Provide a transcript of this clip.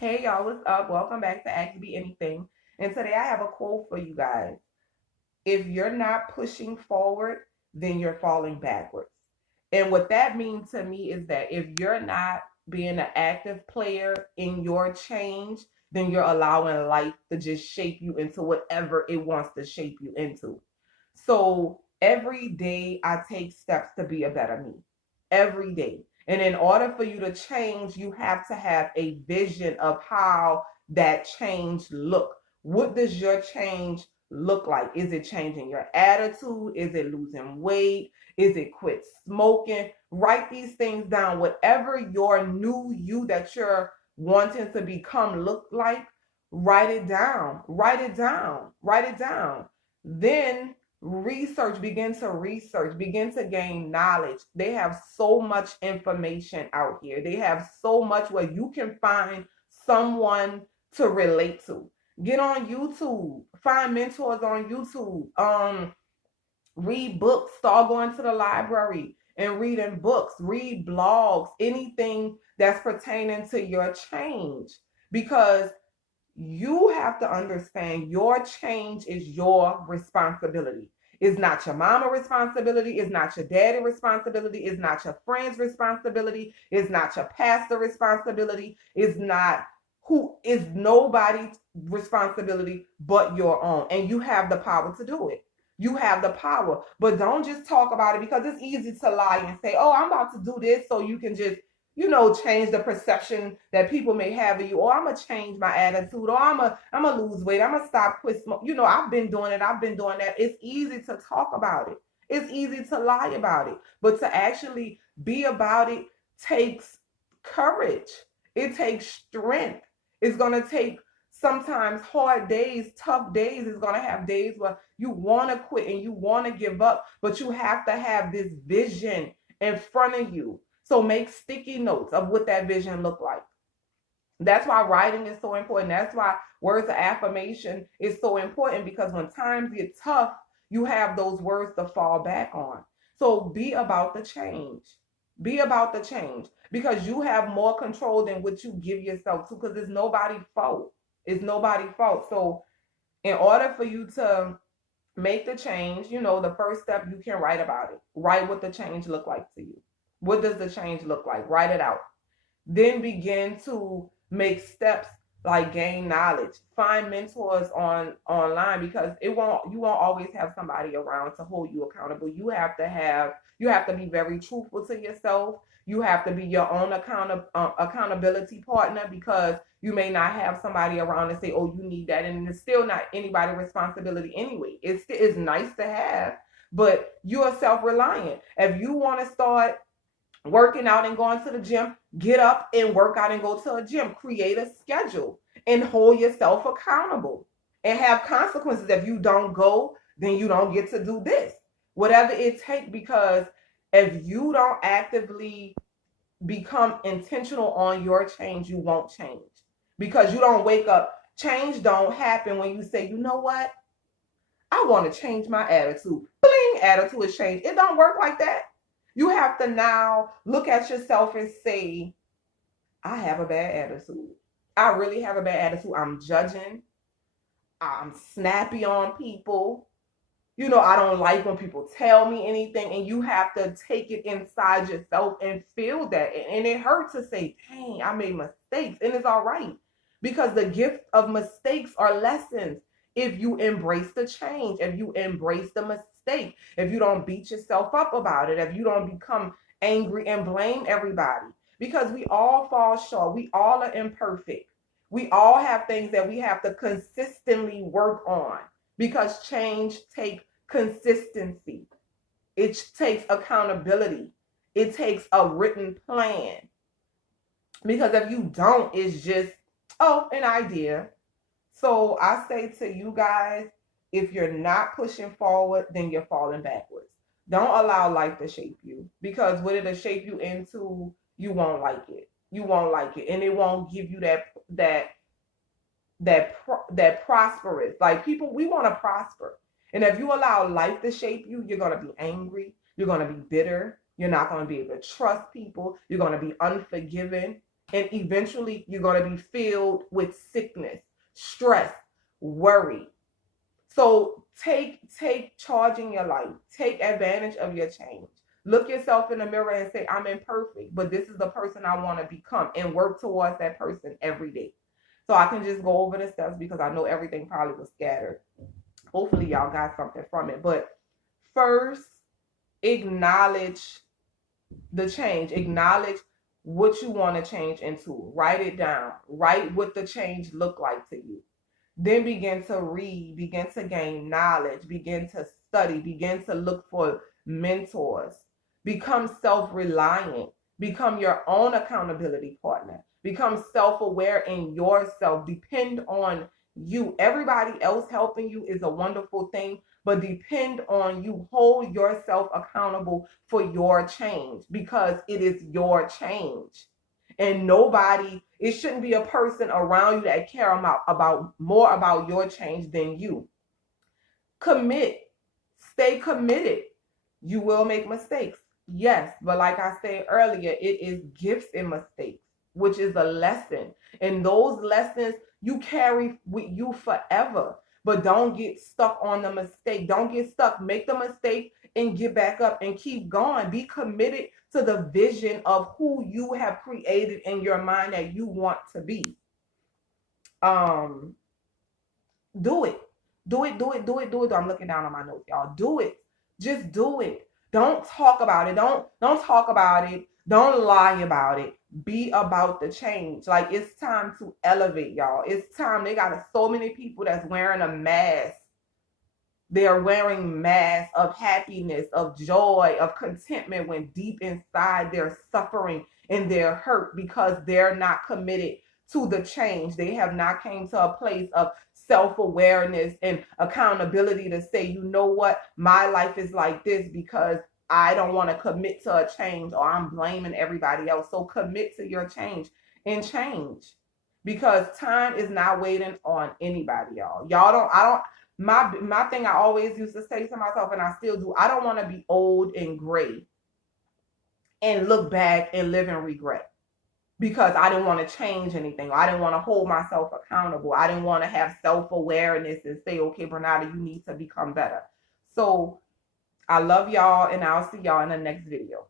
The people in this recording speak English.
Hey y'all, what's up? Welcome back to Act Be Anything. And today I have a quote for you guys. If you're not pushing forward, then you're falling backwards. And what that means to me is that if you're not being an active player in your change, then you're allowing life to just shape you into whatever it wants to shape you into. So every day I take steps to be a better me. Every day. And in order for you to change, you have to have a vision of how that change look. What does your change look like? Is it changing your attitude? Is it losing weight? Is it quit smoking? Write these things down. Whatever your new you that you're wanting to become look like, write it down. Write it down. Write it down. Then research, begin to gain knowledge. They have so much information out here. They have so much where you can find someone to relate to. Get on YouTube, find mentors on YouTube. Read books, start going to the library and reading books, read blogs, anything that's pertaining to your change, because you have to understand your change is your responsibility. It's not your mama responsibility. It's not your daddy responsibility. It's not your friend's responsibility. It's not your pastor responsibility. It's not who is nobody's responsibility but your own. And you have the power to do it. You have the power. But don't just talk about it, because it's easy to lie and say, oh, I'm about to do this so you can just change the perception that people may have of you, or I'm gonna change my attitude, or I'm gonna lose weight, I'm gonna stop quit smoke. I've been doing it, I've been doing that. It's easy to talk about it. It's easy to lie about it, but to actually be about it takes courage. It takes strength. It's gonna take sometimes hard days, tough days. It's gonna have days where you want to quit and you want to give up, but you have to have this vision in front of you. So make sticky notes of what that vision look like. That's why writing is so important. That's why words of affirmation is so important, because when times get tough, you have those words to fall back on. So be about the change. Be about the change, because you have more control than what you give yourself to, because it's nobody's fault. It's nobody's fault. So in order for you to make the change, the first step, you can write about it. Write what the change look like to you. What does the change look like? Write it out. Then begin to make steps, like gain knowledge. Find mentors online, because you won't always have somebody around to hold you accountable. You have to be very truthful to yourself. You have to be your own accountability partner, because you may not have somebody around to say, oh, you need that, and it's still not anybody's responsibility anyway. It's nice to have, but you are self-reliant. If you want to start working out and going to the gym, get up and work out and go to a gym. Create a schedule and hold yourself accountable, and have consequences. If you don't go, then you don't get to do this. Whatever it takes, because if you don't actively become intentional on your change, you won't change. Because you don't wake up. Change don't happen when you say, you know what? I want to change my attitude. Bling, attitude is changed. It don't work like that. You have to now look at yourself and say, I have a bad attitude. I really have a bad attitude. I'm judging. I'm snappy on people. I don't like when people tell me anything, and you have to take it inside yourself and feel that. And it hurts to say, dang, I made mistakes. And it's all right, because the gift of mistakes are lessons. If you embrace the change, if you embrace the mistake, if you don't beat yourself up about it, if you don't become angry and blame everybody, because we all fall short. We all are imperfect. We all have things that we have to consistently work on, because change takes consistency. It takes accountability. It takes a written plan. Because if you don't, it's just, oh, an idea. So I say to you guys, if you're not pushing forward, then you're falling backwards. Don't allow life to shape you, because what it'll shape you into, you won't like it. You won't like it, and it won't give you that prosperous. Like, people, we want to prosper. And if you allow life to shape you, you're going to be angry, you're going to be bitter, you're not going to be able to trust people, you're going to be unforgiving, And eventually you're going to be filled with sickness, stress, worry. So take charge in your life. Take advantage of your change. Look yourself in the mirror and say, I'm imperfect, but this is the person I want to become, and work towards that person every day. So I can just go over the steps because I know everything probably was scattered. Hopefully y'all got something from it. But first, acknowledge the change. Acknowledge what you want to change into. Write it down. Write what the change look like to you. Then begin to read, begin to gain knowledge, begin to study, begin to look for mentors. Become self-reliant. Become your own accountability partner. Become self-aware in yourself. Depend on you. Everybody else helping you is a wonderful thing, but depend on you. Hold yourself accountable for your change because it is your change. And nobody, it shouldn't be a person around you that care about more about your change than you. Commit. Stay committed. You will make mistakes. Yes, but like I said earlier, it is gifts and mistakes, which is a lesson. And those lessons you carry with you forever. But don't get stuck on the mistake. Don't get stuck. Make the mistake and get back up and keep going. Be committed to the vision of who you have created in your mind that you want to be. Do it. Do it, do it, do it, do it. I'm looking down on my notes, y'all. Do it. Just do it. Don't talk about it. Don't talk about it. Don't lie about it. Be about the change. Like, it's time to elevate, y'all. It's time. They got so many people that's wearing a mask. They're wearing masks of happiness, of joy, of contentment, when deep inside they're suffering and they're hurt because they're not committed to the change. They have not came to a place of self-awareness and accountability to say, you know what, my life is like this because I don't want to commit to a change, or I'm blaming everybody else. So commit to your change and change, because time is not waiting on anybody, y'all. My thing I always used to say to myself, and I still do, I don't want to be old and gray and look back and live in regret because I didn't want to change anything. I didn't want to hold myself accountable. I didn't want to have self-awareness and say, okay, Bernarda, you need to become better. So I love y'all, and I'll see y'all in the next video.